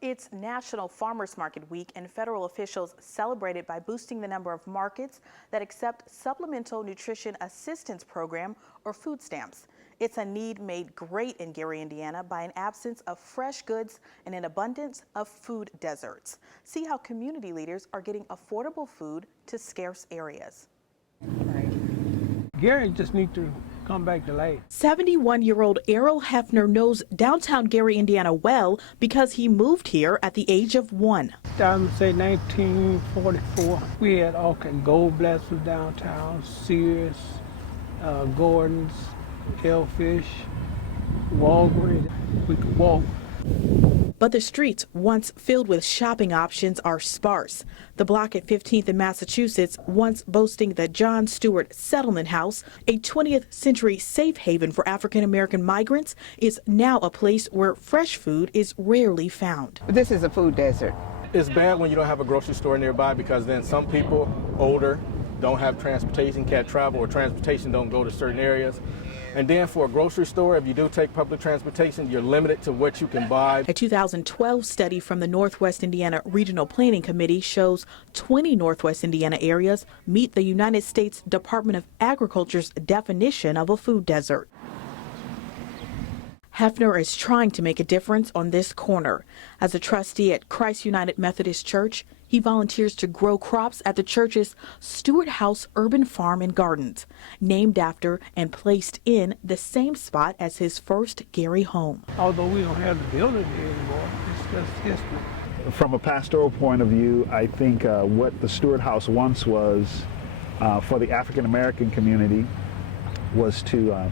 It's National Farmers Market Week, and federal officials celebrate it by boosting the number of markets that accept Supplemental Nutrition Assistance Program, or food stamps. It's a need made great in Gary, Indiana by an absence of fresh goods and an abundance of food deserts. See how community leaders are getting affordable food to scarce areas. Gary just needs to come back to life. 71-year-old Errol Hefner knows downtown Gary, Indiana well because he moved here at the age of 1. I would say 1944. We had all kinds of Gold Blasters downtown, Sears, Gordon's, Hellfish, Walgreens. We could walk. But the streets, once filled with shopping options, are sparse. The block at 15th and Massachusetts, once boasting the John Stewart Settlement House, a 20th century safe haven for African American migrants, is now a place where fresh food is rarely found. This is a food desert. It's bad when you don't have a grocery store nearby, because then some people, older, don't have transportation, can't travel, or transportation don't go to certain areas. And then for a grocery store, if you do take public transportation, you're limited to what you can buy. A 2012 study from the Northwest Indiana Regional Planning Committee shows 20 Northwest Indiana areas meet the United States Department of Agriculture's definition of a food desert. Hefner is trying to make a difference on this corner. As a trustee at Christ United Methodist Church, he volunteers to grow crops at the church's Stewart House Urban Farm and Gardens, named after and placed in the same spot as his first Gary home. Although we don't have the building here anymore, it's just history. From a pastoral point of view, I think what the Stewart House once was for the African American community was to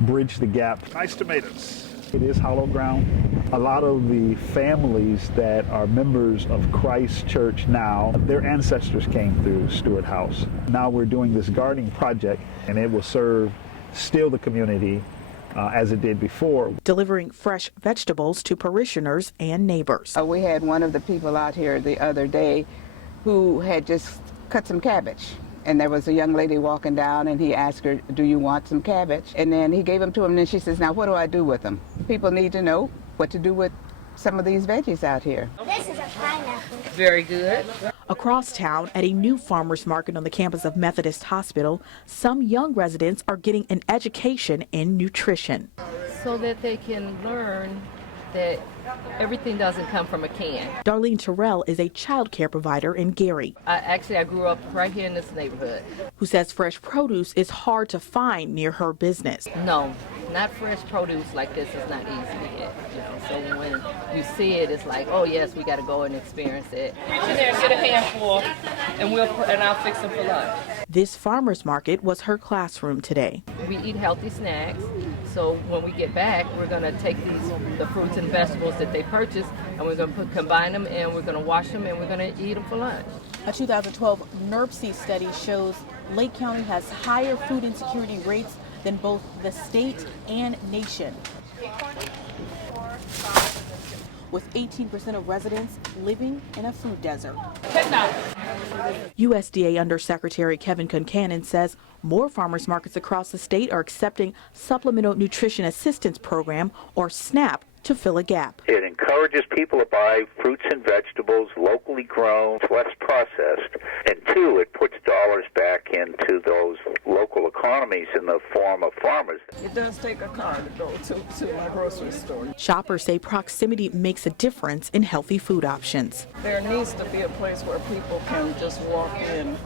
bridge the gap. Nice tomatoes. It is hollow ground. A lot of the families that are members of Christ Church now, their ancestors came through Stewart House. Now we're doing this gardening project, and it will serve still the community as it did before. Delivering fresh vegetables to parishioners and neighbors. We had one of the people out here the other day who had just cut some cabbage. And there was a young lady walking down, and he asked her, "Do you want some cabbage?" And then he gave them to him, and then she says, "Now what do I do with them?" People need to know what to do with some of these veggies out here. This is a pineapple. Very good. Across town, at a new farmers market on the campus of Methodist Hospital, some young residents are getting an education in nutrition. So that they can learn that everything doesn't come from a can. Darlene Terrell is a child care provider in Gary. I grew up right here in this neighborhood. Who says fresh produce is hard to find near her business. No, not fresh produce like this is not easy to get. So when you see it, it's like, oh yes, we got to go and experience it. Reach in there and get a handful, and I'll fix them for lunch. This farmer's market was her classroom today. We eat healthy snacks, so when we get back, we're going to take the fruits and vegetables that they purchase, and we're going to combine them, and we're going to wash them, and we're going to eat them for lunch. A 2012 NERC study shows Lake County has higher food insecurity rates than both the state and nation, with 18% of residents living in a food desert. USDA Undersecretary Kevin Concannon says more farmers markets across the state are accepting Supplemental Nutrition Assistance Program, or SNAP, to fill a gap. It encourages people to buy fruits and vegetables locally grown, less processed, and two, it puts dollars back into those local economies in the form of farmers. It does take a car to go to my grocery store. Shoppers say proximity makes a difference in healthy food options. There needs to be a place where people can just walk in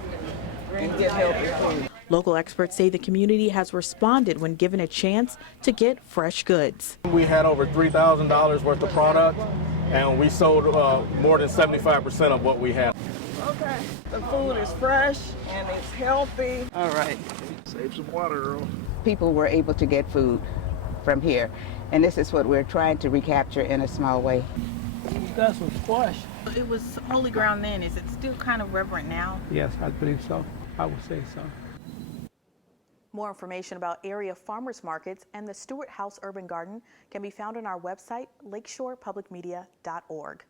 and get healthy food. Local experts say the community has responded when given a chance to get fresh goods. We had over $3,000 worth of product, and we sold more than 75% of what we had. Okay, the food is fresh and it's healthy. All right. Save some water, Earl. People were able to get food from here, and this is what we're trying to recapture in a small way. You got some squash. It was holy ground then. Is it still kind of reverent now? Yes, I believe so. I would say so. More information about area farmers markets and the Stewart House Urban Garden can be found on our website, lakeshorepublicmedia.org.